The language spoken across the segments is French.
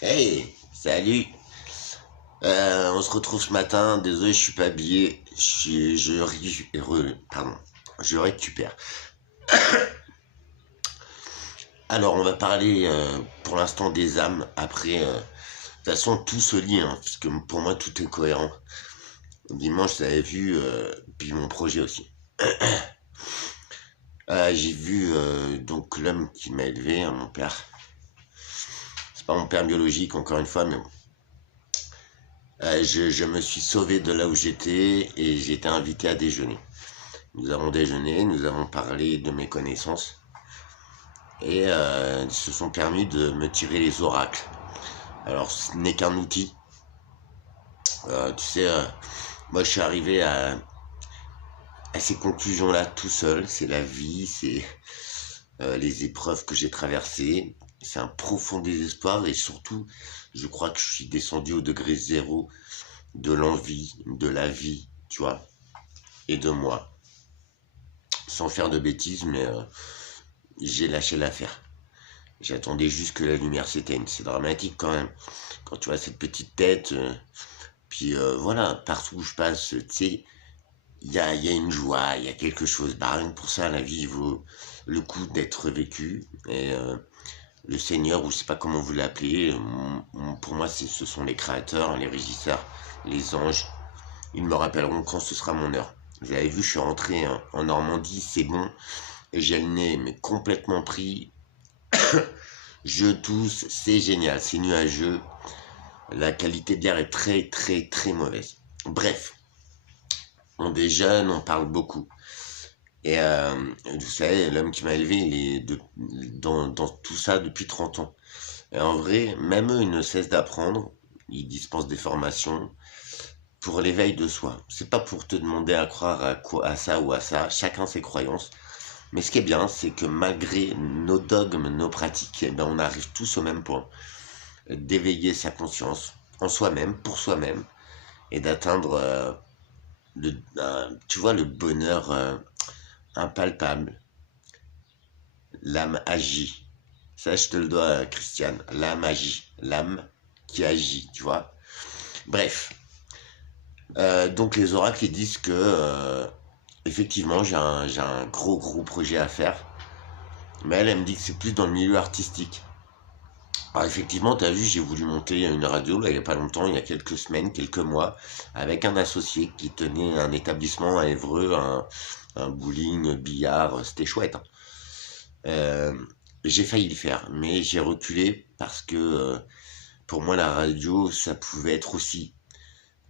Hey, salut. On se retrouve ce matin. Désolé, je suis pas habillé. Pardon. Je récupère. Alors, on va parler pour l'instant des âmes. Après, de toute façon, tout se lie, hein, parce que pour moi, tout est cohérent. Dimanche, j'avais vu, puis mon projet aussi. J'ai vu donc l'homme qui m'a élevé, hein, mon père. C'est pas mon père biologique, encore une fois, mais bon. Je me suis sauvé de là où j'étais et j'ai été invité à déjeuner. Nous avons déjeuné, nous avons parlé de mes connaissances et ils se sont permis de me tirer les oracles. Alors ce n'est qu'un outil. Tu sais, moi je suis arrivé à ces conclusions-là tout seul. C'est la vie, c'est les épreuves que j'ai traversées. C'est un profond désespoir et surtout, je crois que je suis descendu au degré zéro de l'envie, de la vie, tu vois, et de moi. Sans faire de bêtises, mais j'ai lâché l'affaire. J'attendais juste que la lumière s'éteigne. C'est dramatique quand même. Quand tu vois cette petite tête, puis voilà, partout où je passe, tu sais, il y a une joie, il y a quelque chose. Bah, rien que pour ça, la vie vaut le coup d'être vécue. Et le Seigneur, ou je sais pas comment vous l'appelez, pour moi, ce sont les créateurs, les régisseurs, les anges. Ils me rappelleront quand ce sera mon heure. Vous avez vu, je suis rentré en Normandie, c'est bon. Et j'ai le nez, mais complètement pris. Je tousse, c'est génial, c'est nuageux. La qualité de l'air est très très très mauvaise. Bref, on déjeune, on parle beaucoup. Et vous savez, l'homme qui m'a élevé, il est dans tout ça depuis 30 ans. Et en vrai, même eux, ils ne cessent d'apprendre. Ils dispensent des formations pour l'éveil de soi. C'est pas pour te demander à croire à quoi, à ça ou à ça. Chacun ses croyances. Mais ce qui est bien, c'est que malgré nos dogmes, nos pratiques, eh ben, on arrive tous au même point. D'éveiller sa conscience en soi-même, pour soi-même, et d'atteindre tu vois, le bonheur impalpable. L'âme agit. Ça, je te le dois, Christiane. L'âme agit. L'âme qui agit, tu vois. Bref. Donc les oracles, ils disent que, effectivement, j'ai un gros, gros projet à faire. Mais elle me dit que c'est plus dans le milieu artistique. Alors effectivement, tu as vu, j'ai voulu monter une radio là, il n'y a pas longtemps, il y a quelques semaines, quelques mois, avec un associé qui tenait un établissement à Évreux, un bowling, billard, c'était chouette, hein. Euh, j'ai failli le faire, mais j'ai reculé parce que pour moi la radio, ça pouvait être aussi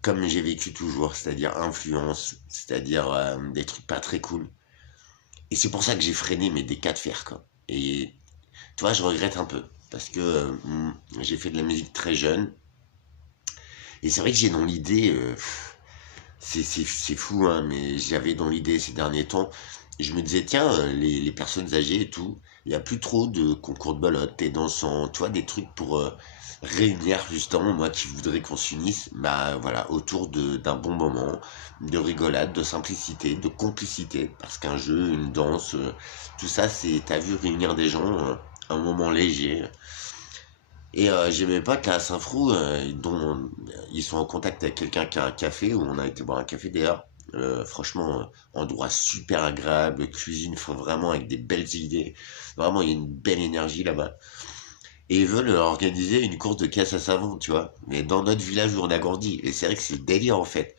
comme j'ai vécu toujours, c'est-à-dire influence, c'est-à-dire des trucs pas très cool. Et c'est pour ça que j'ai freiné mes des cas de fer, quoi. Et tu vois, je regrette un peu parce que j'ai fait de la musique très jeune. Et c'est vrai que j'ai dans l'idée, c'est fou, hein, mais j'avais dans l'idée ces derniers temps, je me disais, tiens, les personnes âgées et tout, il n'y a plus trop de concours de belote et dansant, tu vois, des trucs pour réunir justement, moi qui voudrais qu'on s'unisse, bah voilà, autour d'un bon moment, de rigolade, de simplicité, de complicité, parce qu'un jeu, une danse, tout ça, c'est, t'as vu, réunir des gens, un moment léger. Et j'ai mes potes là à Saint-Frou, dont ils sont en contact avec quelqu'un qui a un café, où on a été boire un café d'ailleurs. Franchement, endroit super agréable, cuisine vraiment avec des belles idées. Vraiment, il y a une belle énergie là-bas. Et ils veulent organiser une course de caisse à savon, tu vois. Mais dans notre village où on a grandi. Et c'est vrai que c'est le délire en fait.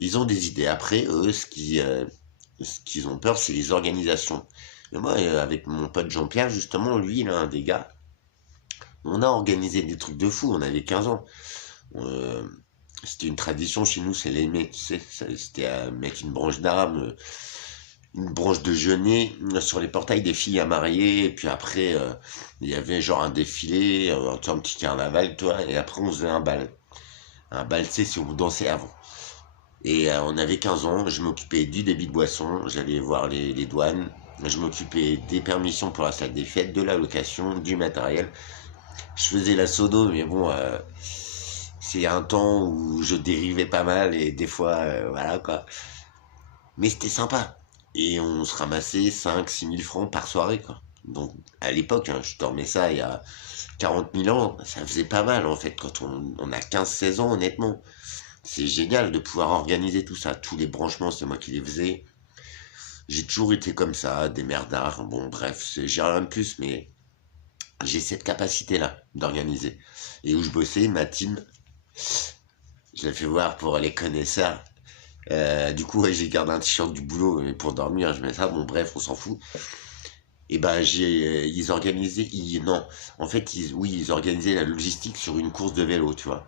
Ils ont des idées. Après, eux, ce qu'ils ont peur, c'est les organisations. Et moi, avec mon pote Jean-Pierre, justement, lui, il a un des gars. On a organisé des trucs de fou, on avait 15 ans. Euh, C'était une tradition chez nous, c'est l'aimer, tu sais. C'était à mettre une branche d'armes, une branche de genêt sur les portails des filles à marier. Et puis après, il y avait genre un défilé, tu vois, un petit carnaval, toi. Et après, on faisait un bal. Un bal, tu sais, si on dansait avant. Et on avait 15 ans, je m'occupais du débit de boisson, j'allais voir les douanes. Je m'occupais des permissions pour la salle des fêtes, de la location, du matériel. Je faisais la sodo, mais bon, c'est un temps où je dérivais pas mal et des fois, voilà quoi. Mais c'était sympa. Et on se ramassait 5 6 000 francs par soirée, quoi. Donc, à l'époque, hein, je dormais ça il y a 40 000 ans, ça faisait pas mal en fait quand on a 15-16 ans honnêtement. C'est génial de pouvoir organiser tout ça. Tous les branchements, c'est moi qui les faisais. J'ai toujours été comme ça, des merdards. Bon, bref, j'ai rien de plus, mais j'ai cette capacité-là d'organiser. Et où je bossais, ma team, je l'ai fait voir pour les connaisseurs. Du coup, ouais, j'ai gardé un t-shirt du boulot pour dormir, je mets ça. Bon, bref, on s'en fout. Et ben, ils organisaient, non, en fait, oui, ils organisaient la logistique sur une course de vélo, tu vois.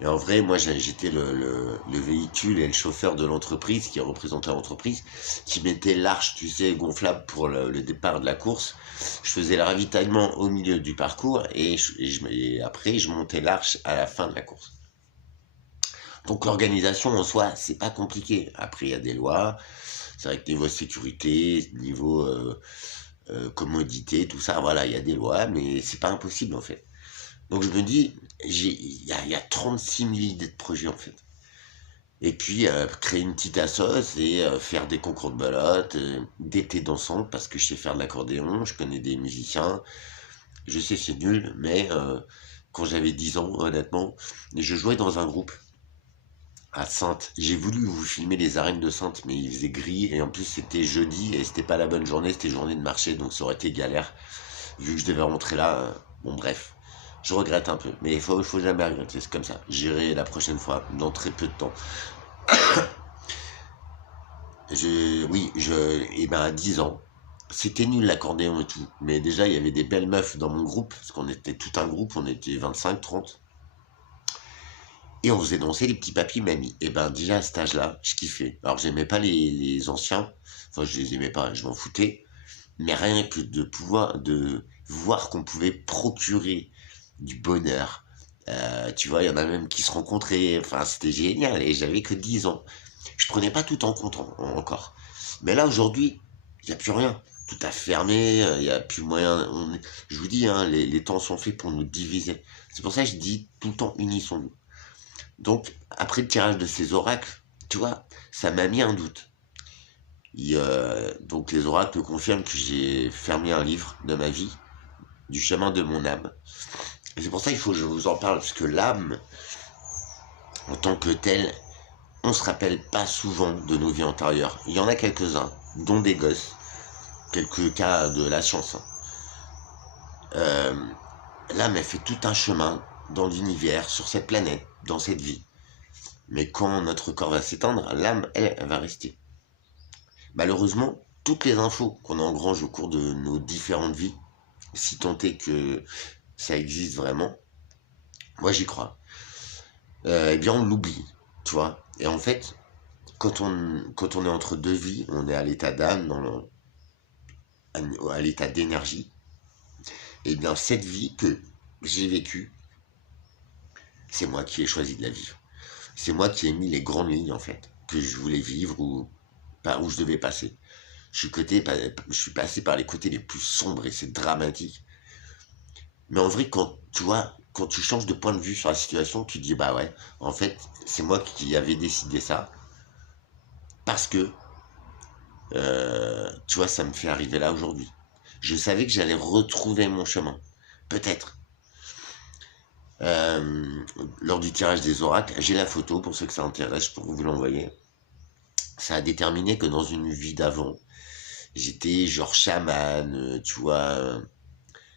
Et en vrai, moi, j'étais le véhicule et le chauffeur de l'entreprise qui représentait l'entreprise, qui mettait l'arche, tu sais, gonflable pour le départ de la course. Je faisais le ravitaillement au milieu du parcours et après, je montais l'arche à la fin de la course. Donc l'organisation en soi, c'est pas compliqué. Après, il y a des lois. C'est vrai que niveau sécurité, niveau commodité, tout ça, voilà, il y a des lois, mais c'est pas impossible en fait. Donc je me dis, il y a 36 000 idées de projets en fait. Et puis créer une petite assoce et faire des concours de belote, d'été dansant, parce que je sais faire de l'accordéon, je connais des musiciens, je sais c'est nul, mais quand j'avais 10 ans, honnêtement, je jouais dans un groupe à Saintes. J'ai voulu vous filmer les arènes de Saintes, mais il faisait gris, et en plus c'était jeudi, et c'était pas la bonne journée, c'était journée de marché, donc ça aurait été galère, vu que je devais rentrer là, bon bref. Je regrette un peu, mais il faut jamais regretter, c'est comme ça. J'irai la prochaine fois, dans très peu de temps. Oui, et ben à 10 ans, c'était nul l'accordéon et tout, mais déjà il y avait des belles meufs dans mon groupe, parce qu'on était tout un groupe, on était 25-30, et on faisait danser les petits papis mamies. Et ben déjà à cet âge-là, je kiffais. Alors j'aimais pas les anciens, enfin je les aimais pas, je m'en foutais, mais rien que de voir qu'on pouvait procurer du bonheur. Tu vois, il y en a même qui se rencontraient, enfin c'était génial, et j'avais que 10 ans. Je prenais pas tout en compte encore. Mais là aujourd'hui, il n'y a plus rien. Tout a fermé, il n'y a plus moyen. Je vous dis, hein, les temps sont faits pour nous diviser. C'est pour ça que je dis tout le temps unissons-nous. Donc, après le tirage de ces oracles, tu vois, ça m'a mis un doute. Donc les oracles confirment que j'ai fermé un livre de ma vie, du chemin de mon âme. Et c'est pour ça qu'il faut que je vous en parle, parce que l'âme, en tant que telle, on se rappelle pas souvent de nos vies antérieures. Il y en a quelques-uns, dont des gosses, quelques cas de la science. Euh, L'âme, elle fait tout un chemin dans l'univers, sur cette planète, dans cette vie. Mais quand notre corps va s'éteindre, l'âme, elle va rester. Malheureusement, toutes les infos qu'on engrange au cours de nos différentes vies, si tant est que ça existe vraiment, moi j'y crois, eh bien on l'oublie, tu vois. Et en fait, quand on est entre deux vies, on est à l'état d'âme, à l'état d'énergie, et bien cette vie que j'ai vécue, c'est moi qui ai choisi de la vivre. C'est moi qui ai mis les grandes lignes en fait, que je voulais vivre ou par où je devais passer. Je suis passé par les côtés les plus sombres et c'est dramatique. Mais en vrai, quand tu vois, quand tu changes de point de vue sur la situation, tu te dis bah ouais, en fait, c'est moi qui avais décidé ça parce que tu vois, ça me fait arriver là aujourd'hui. Je savais que j'allais retrouver mon chemin, peut-être. Lors du tirage des oracles, j'ai la photo pour ceux que ça intéresse, je pourrais vous l'envoyer. Ça a déterminé que dans une vie d'avant, j'étais genre chaman, tu vois.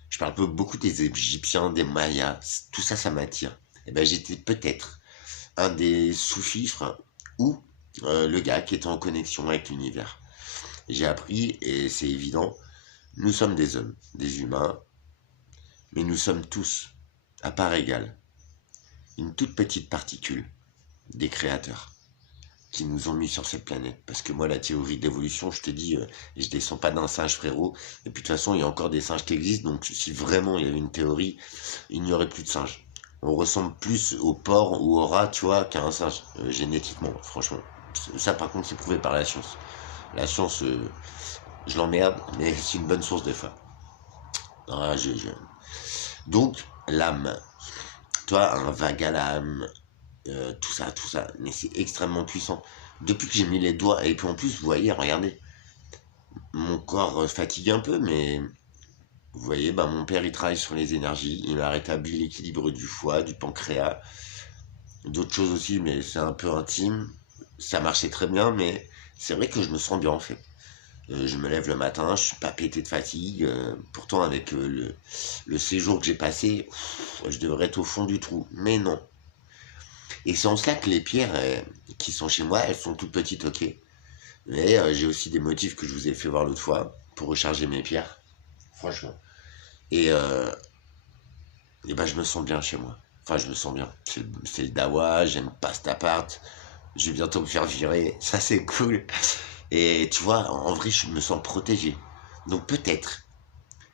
Je parle beaucoup des Égyptiens, des Mayas, tout ça, ça m'attire. Et ben j'étais peut-être un des sous-fifres ou le gars qui était en connexion avec l'univers. J'ai appris, et c'est évident, nous sommes des hommes, des humains, mais nous sommes tous, à part égale, une toute petite particule des créateurs qui nous ont mis sur cette planète. Parce que moi, la théorie de l'évolution, je te dis, je descends pas d'un singe, frérot. Et puis de toute façon, il y a encore des singes qui existent. Donc si vraiment il y avait une théorie, il n'y aurait plus de singes. On ressemble plus au porc ou au rat, tu vois, qu'à un singe, génétiquement, franchement. Ça, par contre, c'est prouvé par la science. La science, je l'emmerde, mais c'est une bonne source des fois. Ah, Donc, l'âme. Toi, un vague à l'âme, tout ça, mais c'est extrêmement puissant. Depuis que j'ai mis les doigts, et puis en plus, vous voyez, regardez, mon corps fatigue un peu, mais Vous voyez, ben, mon père, il travaille sur les énergies. Il m'a rétabli l'équilibre du foie, du pancréas, d'autres choses aussi, mais c'est un peu intime. Ça marchait très bien, mais c'est vrai que je me sens bien en fait. Je me lève le matin, je suis pas pété de fatigue. Pourtant, avec le séjour que j'ai passé, je devrais être au fond du trou. Mais non. Et c'est en cela que les pierres qui sont chez moi, elles sont toutes petites, ok. Mais j'ai aussi des motifs que je vous ai fait voir l'autre fois pour recharger mes pierres. Franchement. Et, et ben, je me sens bien chez moi. Enfin, je me sens bien. C'est le dawa, j'aime pas cet appart. Je vais bientôt me faire virer. Ça, c'est cool. Et tu vois, en vrai, je me sens protégé. Donc peut-être,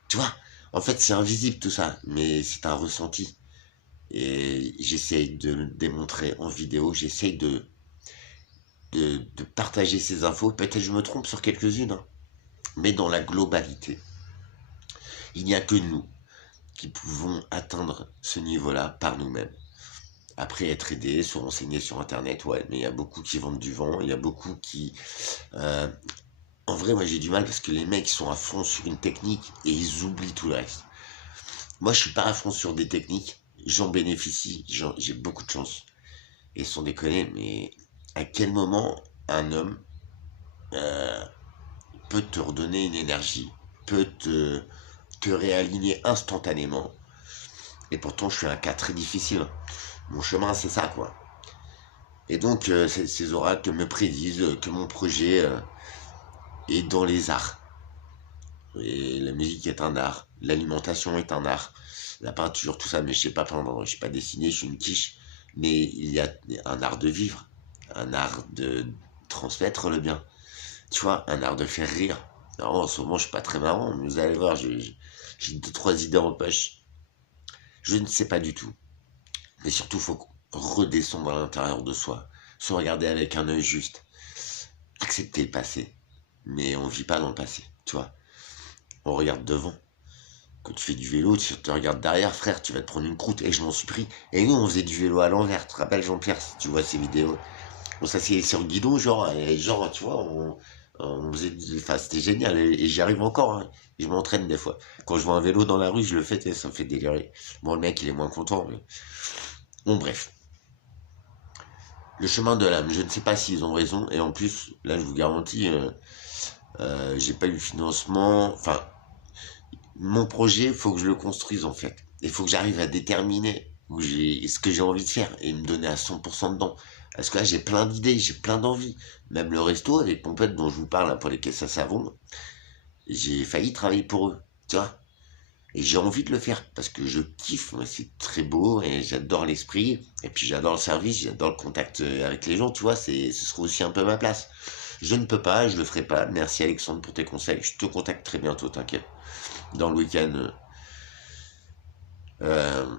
tu vois, en fait, c'est invisible tout ça, mais c'est un ressenti. Et j'essaye de le démontrer en vidéo, j'essaye de partager ces infos. Peut-être je me trompe sur quelques-unes, hein, mais dans la globalité, il n'y a que nous qui pouvons atteindre ce niveau-là par nous-mêmes. Après être aidés, se renseigner sur Internet, ouais, mais il y a beaucoup qui vendent du vent, il y a beaucoup qui... euh, en vrai, moi j'ai du mal parce que les mecs sont à fond sur une technique et ils oublient tout le reste. Moi je suis pas à fond sur des techniques, j'en bénéficie, j'ai beaucoup de chance. Et sans déconner, mais à quel moment un homme euh, peut te redonner une énergie, peut te réaligner instantanément. Et pourtant, je suis un cas très difficile. Mon chemin, c'est ça, quoi. Et donc, ces oracles me prédisent que mon projet est dans les arts. Et la musique est un art, l'alimentation est un art, la peinture, tout ça, mais je sais pas peindre, je sais pas dessiner, je suis une quiche. Mais il y a un art de vivre, un art de transmettre le bien. Tu vois, un art de faire rire. Alors, en ce moment, je suis pas très marrant, mais vous allez voir, j'ai deux, trois idées en poche. Je ne sais pas du tout. Mais surtout, il faut redescendre à l'intérieur de soi. Se regarder avec un œil juste. Accepter le passé. Mais on vit pas dans le passé, tu vois. On regarde devant. Quand tu fais du vélo, tu te regardes derrière, frère, tu vas te prendre une croûte. Et je m'en suis pris. Et nous, on faisait du vélo à l'envers. Tu te rappelles, Jean-Pierre, si tu vois ces vidéos. On s'asseyait sur le guidon, genre, et genre, tu vois, on faisait, enfin, c'était génial, et j'y arrive encore, hein. Je m'entraîne des fois. Quand je vois un vélo dans la rue, je le fais, et ça me fait délirer. Bon, le mec, il est moins content, mais... Bon, bref. Le chemin de l'âme, je ne sais pas s'ils ont raison, et en plus, là, je vous garantis, j'ai pas eu le financement, enfin, mon projet, il faut que je le construise, en fait. Il faut que j'arrive à déterminer ce que j'ai envie de faire, et me donner à 100% dedans. Parce que là, j'ai plein d'idées, j'ai plein d'envies. Même le resto avec mon pote dont je vous parle, là, pour les caisses à savon, j'ai failli travailler pour eux, tu vois. Et j'ai envie de le faire parce que je kiffe, moi, c'est très beau et j'adore l'esprit. Et puis j'adore le service, j'adore le contact avec les gens, tu vois, ce serait aussi un peu ma place. Je ne peux pas, je le ferai pas. Merci Alexandre pour tes conseils. Je te contacte très bientôt, t'inquiète. Dans le week-end. Euh,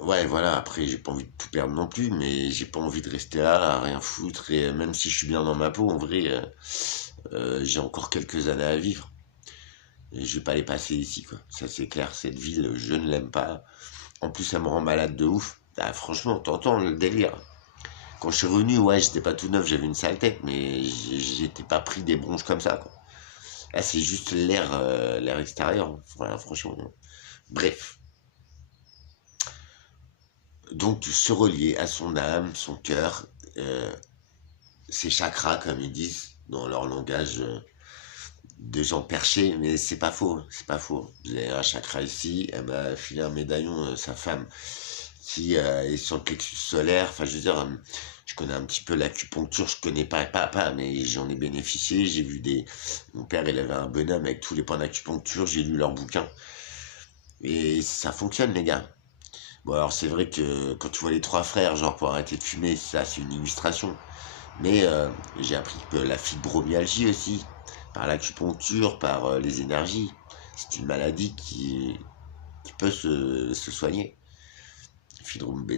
ouais, voilà, après j'ai pas envie de tout perdre non plus, mais j'ai pas envie de rester là à rien foutre. Et même si je suis bien dans ma peau, en vrai, j'ai encore quelques années à vivre. Et je vais pas les passer ici, quoi. Ça, c'est clair. Cette ville, je ne l'aime pas. En plus, ça me rend malade de ouf. Ah, franchement, t'entends le délire. Quand je suis revenu, ouais, j'étais pas tout neuf, j'avais une sale tête, mais j'étais pas pris des bronches comme ça, quoi. Là, c'est juste l'air extérieur. Voilà, franchement. Bref. Donc, se relier à son âme, son cœur, euh, ses chakras, comme ils disent dans leur langage de gens perchés, mais c'est pas faux, c'est pas faux. Vous avez un chakra ici, elle m'a filé un médaillon, sa femme, qui est sur le plexus solaire. Enfin, je veux dire, je connais un petit peu l'acupuncture, je connais pas, mais j'en ai bénéficié. J'ai vu des. Mon père, il avait un bonhomme avec tous les points d'acupuncture, j'ai lu leurs bouquins. Et ça fonctionne, les gars. Bon, alors c'est vrai que quand tu vois les trois frères, genre pour arrêter de fumer, ça c'est une illustration. Mais j'ai appris que la fibromyalgie aussi, par l'acupuncture, par les énergies, c'est une maladie qui peut se soigner.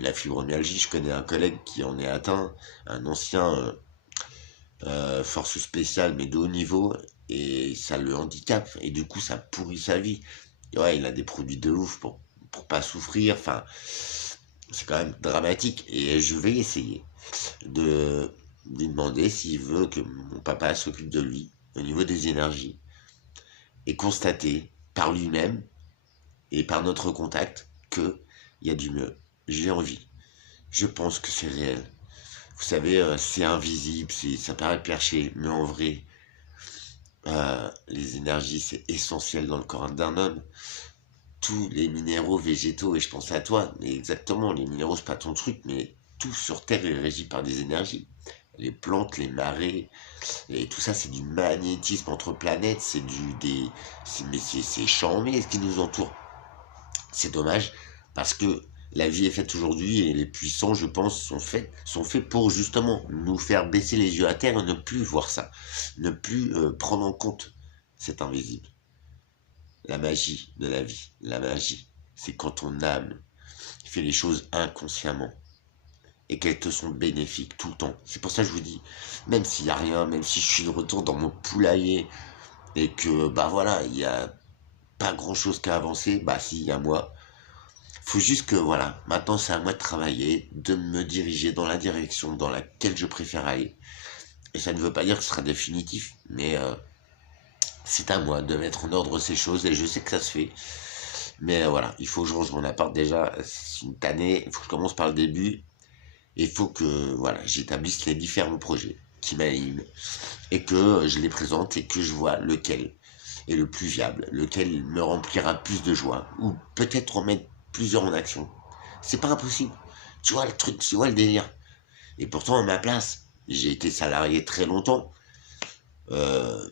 La fibromyalgie, je connais un collègue qui en est atteint, un ancien force spéciale mais de haut niveau, et ça le handicape, et du coup ça pourrit sa vie. Et ouais, il a des produits de ouf pour pas souffrir, enfin, c'est quand même dramatique, et je vais essayer de lui demander s'il veut que mon papa s'occupe de lui au niveau des énergies et constater par lui-même et par notre contact qu'il y a du mieux. J'ai envie. Je pense que c'est réel. Vous savez, c'est invisible, ça paraît perché, mais en vrai, les énergies, c'est essentiel dans le corps d'un homme. Tous les minéraux végétaux, et je pense à toi, mais exactement, les minéraux, c'est pas ton truc, mais tout sur Terre est régi par des énergies. Les plantes, les marées, et tout ça, c'est du magnétisme entre planètes, c'est charmé ce qui nous entoure. C'est dommage, parce que la vie est faite aujourd'hui, et les puissants, je pense, sont faits pour justement nous faire baisser les yeux à terre et ne plus voir ça, ne plus prendre en compte cet invisible. La magie de la vie, la magie, c'est quand ton âme fait les choses inconsciemment et qu'elles te sont bénéfiques tout le temps. C'est pour ça que je vous dis, même s'il n'y a rien, même si je suis de retour dans mon poulailler et que, bah voilà, il n'y a pas grand chose qu'à avancer, bah si, il y a moi. Faut juste que, voilà, maintenant c'est à moi de travailler, de me diriger dans la direction dans laquelle je préfère aller. Et ça ne veut pas dire que ce sera définitif, mais c'est à moi de mettre en ordre ces choses et je sais que ça se fait. Mais voilà, il faut que je range mon appart déjà, c'est une tannée, il faut que je commence par le début. Et il faut que voilà, j'établisse les différents projets qui m'animent et que je les présente et que je vois lequel est le plus viable, lequel me remplira plus de joie ou peut-être en mettre plusieurs en action. C'est pas impossible. Tu vois le truc, tu vois le délire. Et pourtant, à ma place, j'ai été salarié très longtemps. Euh,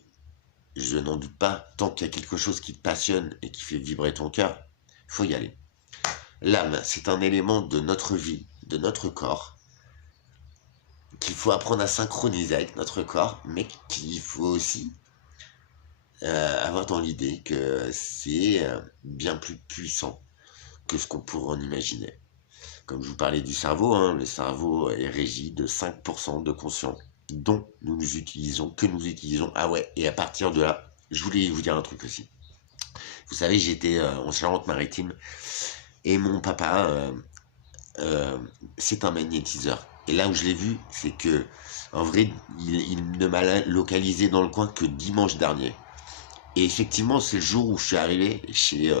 je n'en doute pas, tant qu'il y a quelque chose qui te passionne et qui fait vibrer ton cœur, il faut y aller. L'âme, c'est un élément de notre vie, de notre corps, qu'il faut apprendre à synchroniser avec notre corps, mais qu'il faut aussi avoir dans l'idée que c'est bien plus puissant que ce qu'on pourrait en imaginer. Comme je vous parlais du cerveau, hein, le cerveau est régi de 5% de conscience dont nous utilisons, que nous utilisons. Ah ouais, et à partir de là, je voulais vous dire un truc aussi. Vous savez, j'étais en Charente-Maritime et mon papa, c'est un magnétiseur. Et là où je l'ai vu, c'est que, en vrai, il ne m'a localisé dans le coin que dimanche dernier. Et effectivement, c'est le jour où je suis arrivé chez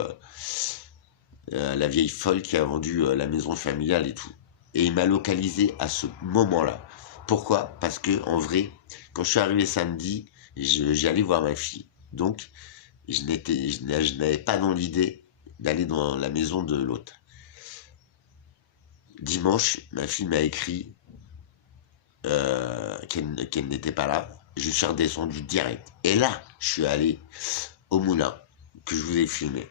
la vieille folle qui a vendu la maison familiale et tout. Et il m'a localisé à ce moment-là. Pourquoi? Parce que, en vrai, quand je suis arrivé samedi, j'allais voir ma fille. Donc, je n'avais pas dans l'idée d'aller dans la maison de l'autre. Dimanche, ma fille m'a écrit qu'elle n'était pas là. Je suis redescendu direct. Et là, je suis allé au moulin que je vous ai filmé.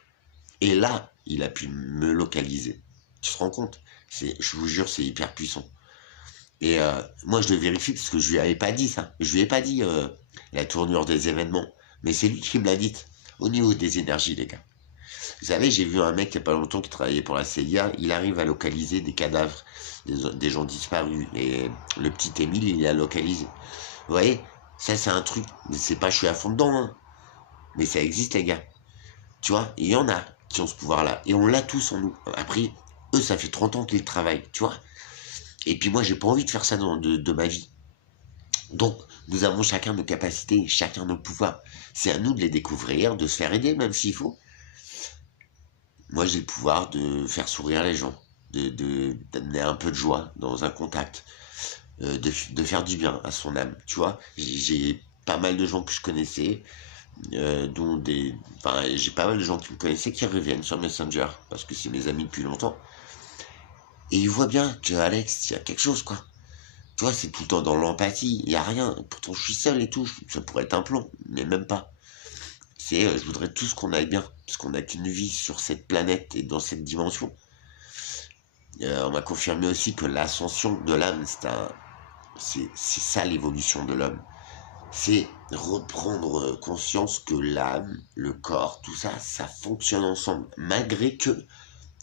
Et là, il a pu me localiser. Tu te rends compte? Je vous jure, c'est hyper puissant. Et moi, je le vérifie parce que je lui avais pas dit ça. Je lui ai pas dit la tournure des événements. Mais c'est lui qui me l'a dit. Au niveau des énergies, les gars. Vous savez, j'ai vu un mec il n'y a pas longtemps qui travaillait pour la CIA. Il arrive à localiser des cadavres, des gens disparus. Et le petit Émile, il l'a localisé. Vous voyez? Ça, c'est un truc. C'est pas je suis à fond dedans, hein. Mais ça existe, les gars. Tu vois? Il y en a qui ont ce pouvoir-là. Et on l'a tous en nous. Après, eux, ça fait 30 ans qu'ils travaillent. Tu vois? Et puis moi, j'ai pas envie de faire ça de ma vie. Donc, nous avons chacun nos capacités, chacun nos pouvoirs. C'est à nous de les découvrir, de se faire aider, même s'il faut. Moi, j'ai le pouvoir de faire sourire les gens, d'amener un peu de joie dans un contact, de faire du bien à son âme. Tu vois, j'ai pas mal de gens que je connaissais, enfin, j'ai pas mal de gens qui me connaissaient qui reviennent sur Messenger, parce que c'est mes amis depuis longtemps. Et ils voient bien que Alex, il y a quelque chose, quoi. Tu vois, c'est tout le temps dans l'empathie, il n'y a rien. Pourtant, je suis seul et tout, ça pourrait être un plan, mais même pas. Je voudrais tous qu'on aille bien, parce qu'on n'a qu'une vie sur cette planète et dans cette dimension. On m'a confirmé aussi que l'ascension de l'âme, c'est ça l'évolution de l'homme. C'est reprendre conscience que l'âme, le corps, tout ça, ça fonctionne ensemble, malgré que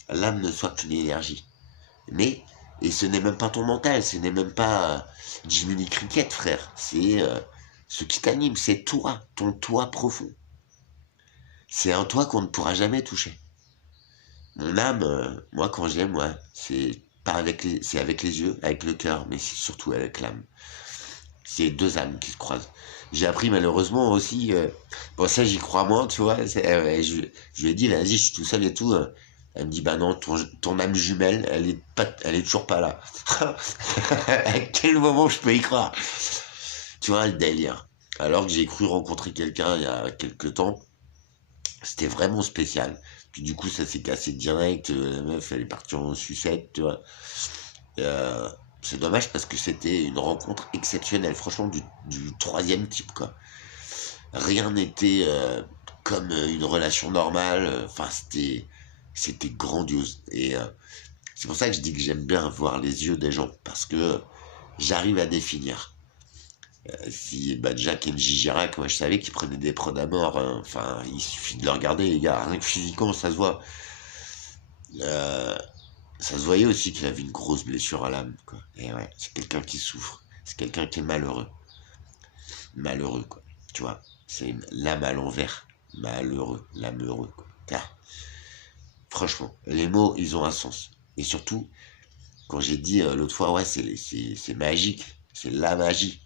l'âme ne soit qu'une énergie. Et ce n'est même pas ton mental, ce n'est même pas Jiminy Cricket, frère. C'est ce qui t'anime, c'est toi, ton toi profond. C'est un toi qu'on ne pourra jamais toucher. Mon âme, moi quand j'aime, c'est pas c'est avec les yeux, avec le cœur, mais c'est surtout avec l'âme. C'est deux âmes qui se croisent. J'ai appris malheureusement aussi, bon ça j'y crois moins, tu vois, je lui ai dit, vas-y, je suis tout seul et tout. Elle me dit, bah non, ton âme jumelle, elle est toujours pas là. À quel moment je peux y croire? Tu vois, le délire. Alors que j'ai cru rencontrer quelqu'un il y a quelques temps, c'était vraiment spécial. Puis du coup, ça s'est cassé direct, la meuf, elle est partie en sucette, tu vois. Euh, c'est dommage parce que c'était une rencontre exceptionnelle, franchement, du troisième type, quoi. Rien n'était comme une relation normale, enfin, c'était grandiose. Et c'est pour ça que je dis que j'aime bien voir les yeux des gens, parce que j'arrive à définir. Si bah, déjà Kenji Girac, moi je savais qu'il prenait des prods à mort, hein. Enfin, il suffit de le regarder, les gars, rien que physiquement, ça se voit. Euh, Ça se voyait aussi qu'il avait une grosse blessure à l'âme, quoi. Et ouais, c'est quelqu'un qui souffre. C'est quelqu'un qui est malheureux. Malheureux, quoi. Tu vois, c'est l'âme à l'envers. Malheureux, l'âme heureux, quoi. Ah, franchement, les mots, ils ont un sens. Et surtout, quand j'ai dit l'autre fois, ouais, c'est magique. C'est la magie.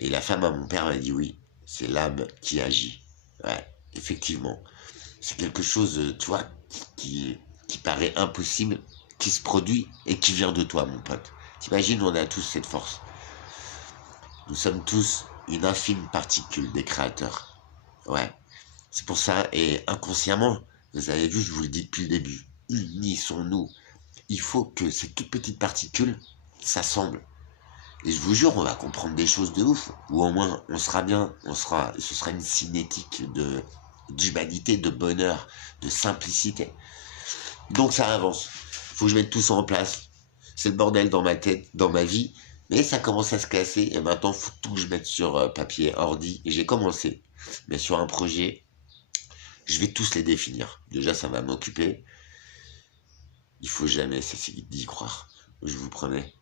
Et la femme à mon père m'a dit oui, c'est l'âme qui agit. Ouais, effectivement. C'est quelque chose, tu vois, qui paraît impossible, qui se produit et qui vient de toi, mon pote. T'imagines, on a tous cette force. Nous sommes tous une infime particule des créateurs. Ouais, c'est pour ça, et inconsciemment, vous avez vu, je vous le dis depuis le début, unissons-nous. Il faut que ces toutes petites particules s'assemblent. Et je vous jure, on va comprendre des choses de ouf. Ou au moins, on sera bien, ce sera une cinétique d'humanité, de bonheur, de simplicité. Donc ça avance. Faut que je mette tout ça en place. C'est le bordel dans ma tête, dans ma vie. Mais ça commence à se casser. Et maintenant, faut tout que je mette sur papier, ordi. Et j'ai commencé. Mais sur un projet, je vais tous les définir. Déjà, ça va m'occuper. Il faut jamais cesser d'y croire. Je vous promets.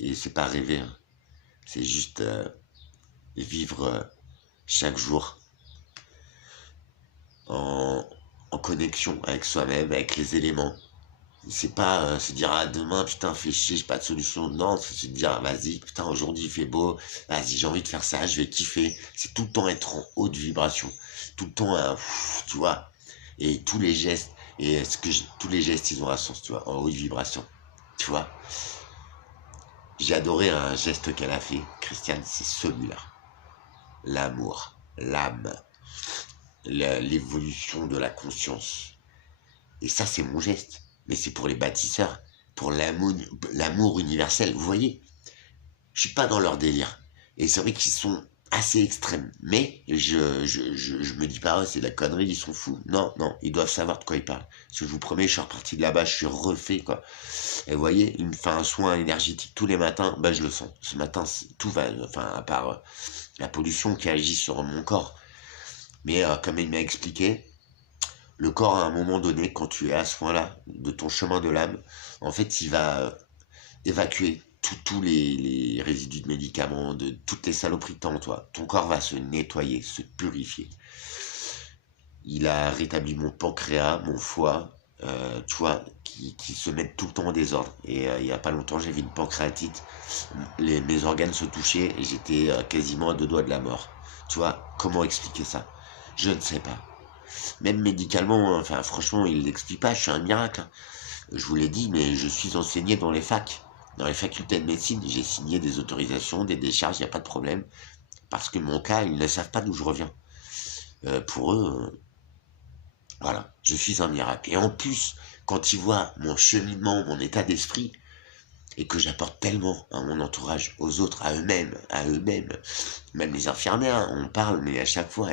Et c'est pas rêver, hein. C'est juste vivre chaque jour en, en connexion avec soi-même, avec les éléments. C'est pas se dire ah demain putain fais chier, j'ai pas de solution. Non, c'est se dire ah, vas-y putain aujourd'hui il fait beau, vas-y j'ai envie de faire ça, je vais kiffer. C'est tout le temps être en haute vibration, tout le temps tu vois. Et tous les gestes tous les gestes ils ont un sens, tu vois, en haute vibration, tu vois. J'ai adoré un geste qu'elle a fait, Christiane, c'est celui-là. L'amour, l'âme, l'évolution de la conscience. Et ça, c'est mon geste. Mais c'est pour les bâtisseurs, pour l'amour universel. Vous voyez, je suis pas dans leur délire. Et c'est vrai qu'ils sont assez extrêmes. Mais je me dis pas, oh, c'est de la connerie, ils sont fous. Non, non, ils doivent savoir de quoi ils parlent. Parce que je vous promets, je suis reparti de là-bas, je suis refait, quoi. Et vous voyez, il me fait un soin énergétique tous les matins, bah je le sens. Ce matin, tout va, enfin, à part la pollution qui agit sur mon corps. Mais comme il m'a expliqué, le corps, à un moment donné, quand tu es à ce point-là de ton chemin de l'âme, en fait, il va évacuer tous les résidus de médicaments, de toutes les saloperies de toi. Ton corps va se nettoyer, se purifier. Il a rétabli mon pancréas, mon foie, tu vois, qui se mettent tout le temps en désordre. Et il y a pas longtemps, j'ai vu une pancréatite. Mes organes se touchaient et j'étais quasiment à deux doigts de la mort. Tu vois, comment expliquer ça? Je ne sais pas. Même médicalement, hein, enfin franchement, il l'explique pas, je suis un miracle, hein. Je vous l'ai dit, mais je suis enseigné dans les facs, dans les facultés de médecine. J'ai signé des autorisations, des décharges, il n'y a pas de problème. Parce que mon cas, ils ne savent pas d'où je reviens. Pour eux, voilà, je suis un miracle. Et en plus, quand ils voient mon cheminement, mon état d'esprit, et que j'apporte tellement à mon entourage, aux autres, à eux-mêmes, même les infirmières, hein, on parle, mais à chaque fois,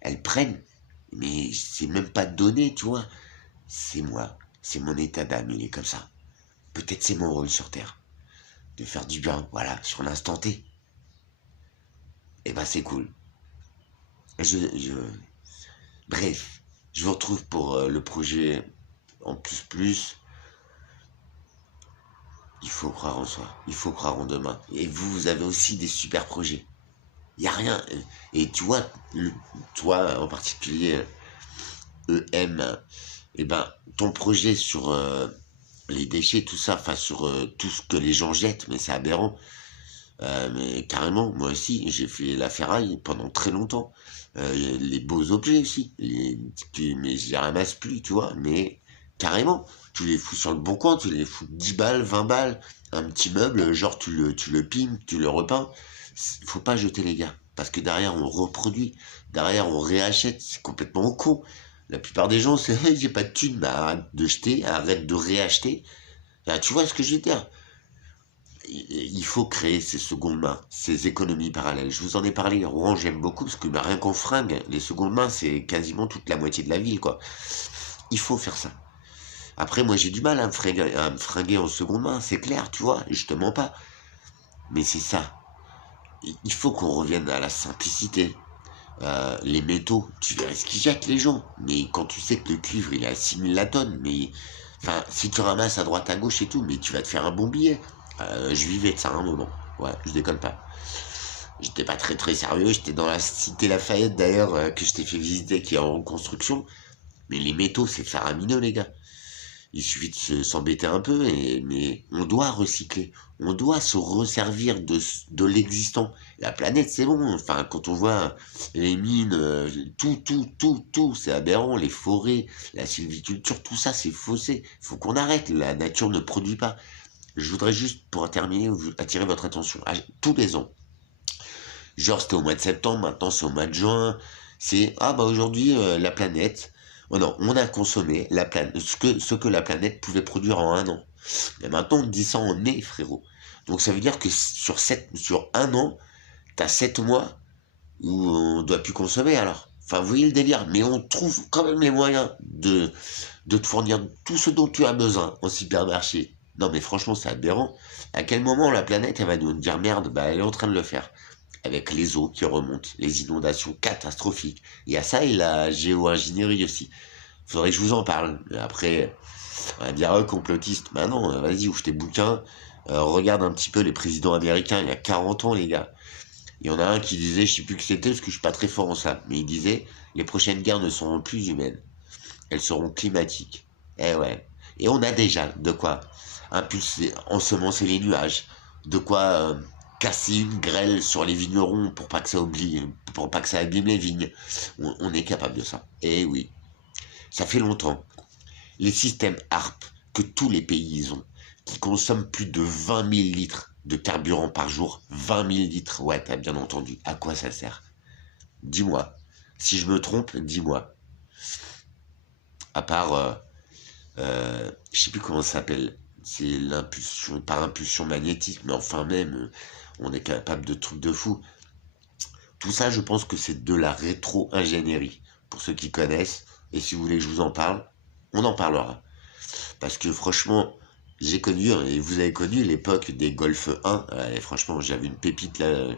elles prennent. Mais c'est même pas donné, tu vois. C'est moi, c'est mon état d'âme, il est comme ça. Peut-être c'est mon rôle sur Terre, de faire du bien, voilà, sur l'instant T. Et ben c'est cool. Je... Bref, je vous retrouve pour le projet en plus. Il faut croire en soi, il faut croire en demain. Et vous avez aussi des super projets. Il n'y a rien. Et tu vois, toi en particulier, EM, et ben ton projet sur les déchets, tout ça, enfin sur tout ce que les gens jettent, mais c'est aberrant. Mais carrément, moi aussi, j'ai fait la ferraille pendant très longtemps. Les beaux objets aussi, mais je les ramasse plus, tu vois. Mais carrément, tu les fous sur le bon coin, tu les fous 10 balles, 20 balles, un petit meuble, genre tu le pimes, tu le repeins. Faut pas jeter les gars, parce que derrière on reproduit, derrière on réachète, c'est complètement con. La plupart des gens, c'est hey, j'ai pas de thunes, bah arrête de jeter, arrête de réacheter. Ah, tu vois ce que je veux dire? Il faut créer ces secondes mains, ces économies parallèles. Je vous en ai parlé, Rouen, j'aime beaucoup parce que bah, rien qu'en fringues, les secondes mains, c'est quasiment toute la moitié de la ville, quoi. Il faut faire ça. Après, moi, j'ai du mal à me fringuer en seconde main, c'est clair, tu vois, et je te mens pas. Mais c'est ça. Il faut qu'on revienne à la simplicité. Les métaux, tu verrais ce qu'ils jettent les gens. Mais quand tu sais que le cuivre, il est à 6 000 la tonne, mais... Enfin, si tu ramasses à droite à gauche et tout, mais tu vas te faire un bon billet. Je vivais de ça à un moment. Ouais, je déconne pas. J'étais pas très très sérieux, j'étais dans la cité Lafayette d'ailleurs, que je t'ai fait visiter, qui est en reconstruction. Mais les métaux, c'est faramineux, les gars. Il suffit de s'embêter un peu, mais on doit recycler. On doit se resservir de l'existant. La planète, c'est bon. Enfin, quand on voit les mines, tout, c'est aberrant. Les forêts, la sylviculture, tout ça, c'est faussé. Faut qu'on arrête. La nature ne produit pas. Je voudrais juste, pour terminer, attirer votre attention. Tous les ans, genre c'était au mois de septembre, maintenant c'est au mois de juin. C'est, ah bah aujourd'hui, la planète, oh non, on a consommé la planète, ce que la planète pouvait produire en un an. Mais maintenant on dit ça en mai, frérot. Donc ça veut dire que sur un an, t'as 7 mois où on doit plus consommer alors. Enfin, vous voyez le délire, mais on trouve quand même les moyens de te fournir tout ce dont tu as besoin en supermarché. Non mais franchement c'est aberrant. À quel moment la planète elle va nous dire merde, bah elle est en train de le faire avec les eaux qui remontent, les inondations catastrophiques. Il y a ça et la géo-ingénierie aussi. Faudrait que je vous en parle. Mais après, on va dire complotiste. Bah non, vas-y, ouvre tes bouquins. Regarde un petit peu les présidents américains il y a 40 ans, les gars. Il y en a un qui disait, je sais plus que c'était parce que je suis pas très fort en ça, mais il disait, les prochaines guerres ne seront plus humaines. Elles seront climatiques. Eh ouais. Et on a déjà de quoi impulser, ensemencer les nuages, de quoi casser une grêle sur les vignerons pour pas que ça oublie, pour pas que ça abîme les vignes. On est capable de ça. Eh oui, ça fait longtemps. Les systèmes ARP que tous les pays ont, qui consomment plus de 20 000 litres de carburant par jour, 20 000 litres, ouais, t'as bien entendu, à quoi ça sert? Dis-moi. Si je me trompe, dis-moi. À part je sais plus comment ça s'appelle. C'est l'impulsion, par impulsion magnétique, mais enfin même, on est capable de trucs de fou. Tout ça, je pense que c'est de la rétro-ingénierie. Pour ceux qui connaissent, et si vous voulez que je vous en parle, on en parlera. Parce que franchement, j'ai connu, hein, et vous avez connu l'époque des Golf 1. Et franchement, j'avais une pépite là,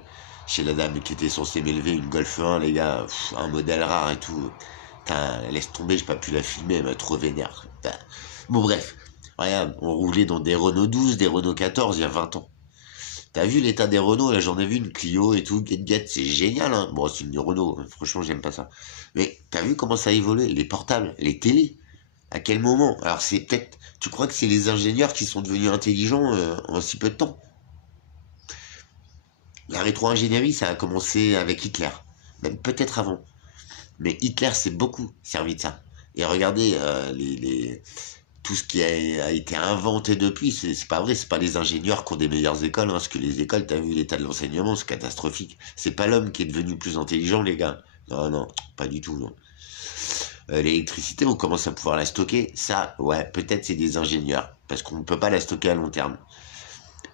chez la dame qui était censée m'élever, une Golf 1, les gars, un modèle rare et tout. Putain, laisse tomber, j'ai pas pu la filmer, elle m'a trop vénère. Putain. Bon bref, regarde, on roulait dans des Renault 12, des Renault 14 il y a 20 ans. T'as vu l'état des Renault, là j'en ai vu une Clio et tout, Get, c'est génial, hein. Bon, c'est une Renault, franchement j'aime pas ça. Mais t'as vu comment ça a évolué, les portables, les télés, à quel moment? Alors c'est peut-être, tu crois que c'est les ingénieurs qui sont devenus intelligents en si peu de temps? La rétro-ingénierie, ça a commencé avec Hitler, même peut-être avant. Mais Hitler s'est beaucoup servi de ça. Et regardez, tout ce qui a été inventé depuis, c'est pas vrai, c'est pas les ingénieurs qui ont des meilleures écoles, hein, parce que les écoles, t'as vu l'état de l'enseignement, c'est catastrophique. C'est pas l'homme qui est devenu plus intelligent, les gars. Non, non, pas du tout, non. L'électricité, on commence à pouvoir la stocker, ça, ouais, peut-être c'est des ingénieurs, parce qu'on ne peut pas la stocker à long terme.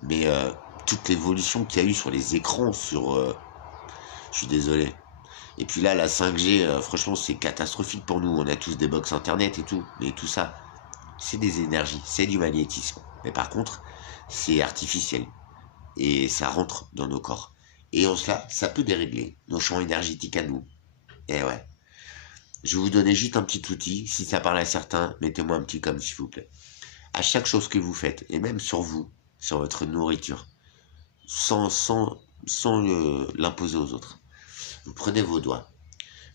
Mais toute l'évolution qu'il y a eu sur les écrans, je suis désolé. Et puis là, la 5G, franchement, c'est catastrophique pour nous. On a tous des box internet et tout. Mais tout ça, c'est des énergies, c'est du magnétisme. Mais par contre, c'est artificiel. Et ça rentre dans nos corps. Et en cela, ça peut dérégler nos champs énergétiques à nous. Et ouais. Je vais vous donner juste un petit outil. Si ça parle à certains, mettez-moi un petit comme s'il vous plaît. À chaque chose que vous faites, et même sur vous, sur votre nourriture, sans l'imposer aux autres, vous prenez vos doigts.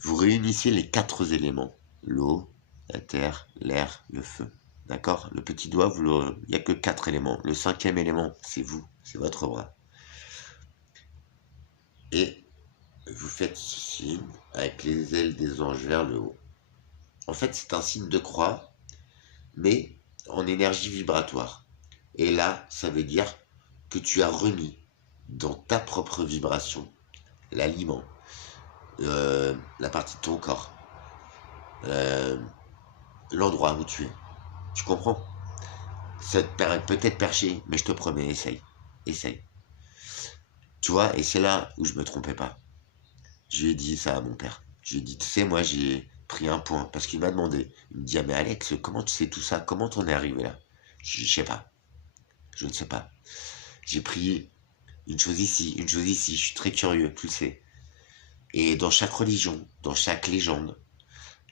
Vous réunissez les 4 éléments. L'eau, la terre, l'air, le feu. D'accord? Le petit doigt, il n'y a que 4 éléments. Le 5e élément, c'est vous. C'est votre bras. et vous faites ce signe avec les ailes des anges vers le haut. En fait, c'est un signe de croix, mais en énergie vibratoire. Et là, ça veut dire que tu as remis dans ta propre vibration l'aliment, la partie de ton corps, euh, l'endroit où tu es. Tu comprends? Ça te paraît peut-être perché, mais je te promets, essaye. Essaye. Tu vois, et c'est là où je me trompais pas. Je lui ai dit ça à mon père. Je lui ai dit, tu sais, moi j'ai pris un point, parce qu'il m'a demandé. Il me dit, ah mais Alex, comment tu sais tout ça? Comment t'en es arrivé là? Je dis, je sais pas. Je ne sais pas. J'ai pris une chose ici, une chose ici. Je suis très curieux, tu le sais. Et dans chaque religion, dans chaque légende,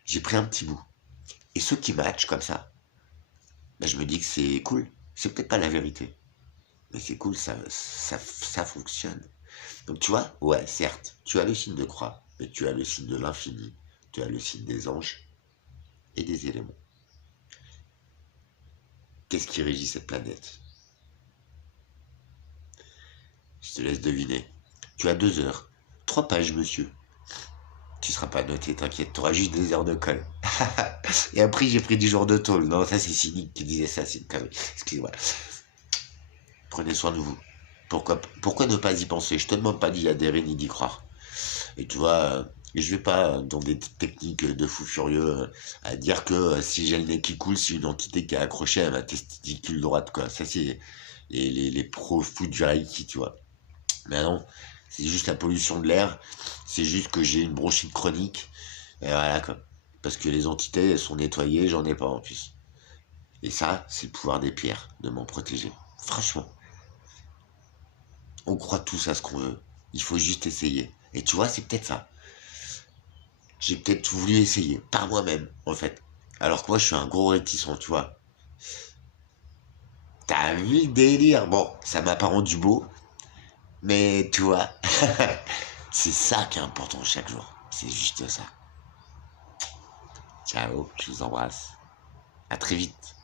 j'ai pris un petit bout. Et ceux qui matchent comme ça, ben, je me dis que c'est cool. C'est peut-être pas la vérité. Mais c'est cool, ça fonctionne. Donc tu vois, ouais, certes, tu as le signe de croix, mais tu as le signe de l'infini, tu as le signe des anges et des éléments. Qu'est-ce qui régit cette planète? Je te laisse deviner. Tu as 2 heures, 3 pages, monsieur. Tu seras pas noté, t'inquiète, tu auras juste 2 heures de colle. Et après, j'ai pris du jour de tôle. Non, ça, c'est cynique qui disait ça, c'est une connerie. Excusez-moi. Prenez soin de vous. Pourquoi ne pas y penser? Je te demande pas d'y adhérer ni d'y croire. Et tu vois, je vais pas dans des techniques de fou furieux à dire que si j'ai le nez qui coule, c'est une entité qui est accrochée à ma testicule droite, quoi. Ça, c'est les pros foot du Reiki, tu vois. Mais non, c'est juste la pollution de l'air. C'est juste que j'ai une bronchite chronique. Et voilà, quoi. Parce que les entités, elles sont nettoyées, j'en ai pas en plus. Et ça, c'est le pouvoir des pierres, de m'en protéger. Franchement, on croit tous à ce qu'on veut. Il faut juste essayer. Et tu vois, c'est peut-être ça. J'ai peut-être voulu essayer, par moi-même, en fait. Alors que moi, je suis un gros réticent, tu vois. T'as vu le délire? Bon, ça m'a pas rendu beau, mais tu vois, c'est ça qui est important chaque jour. C'est juste ça. Ciao, je vous embrasse. À très vite.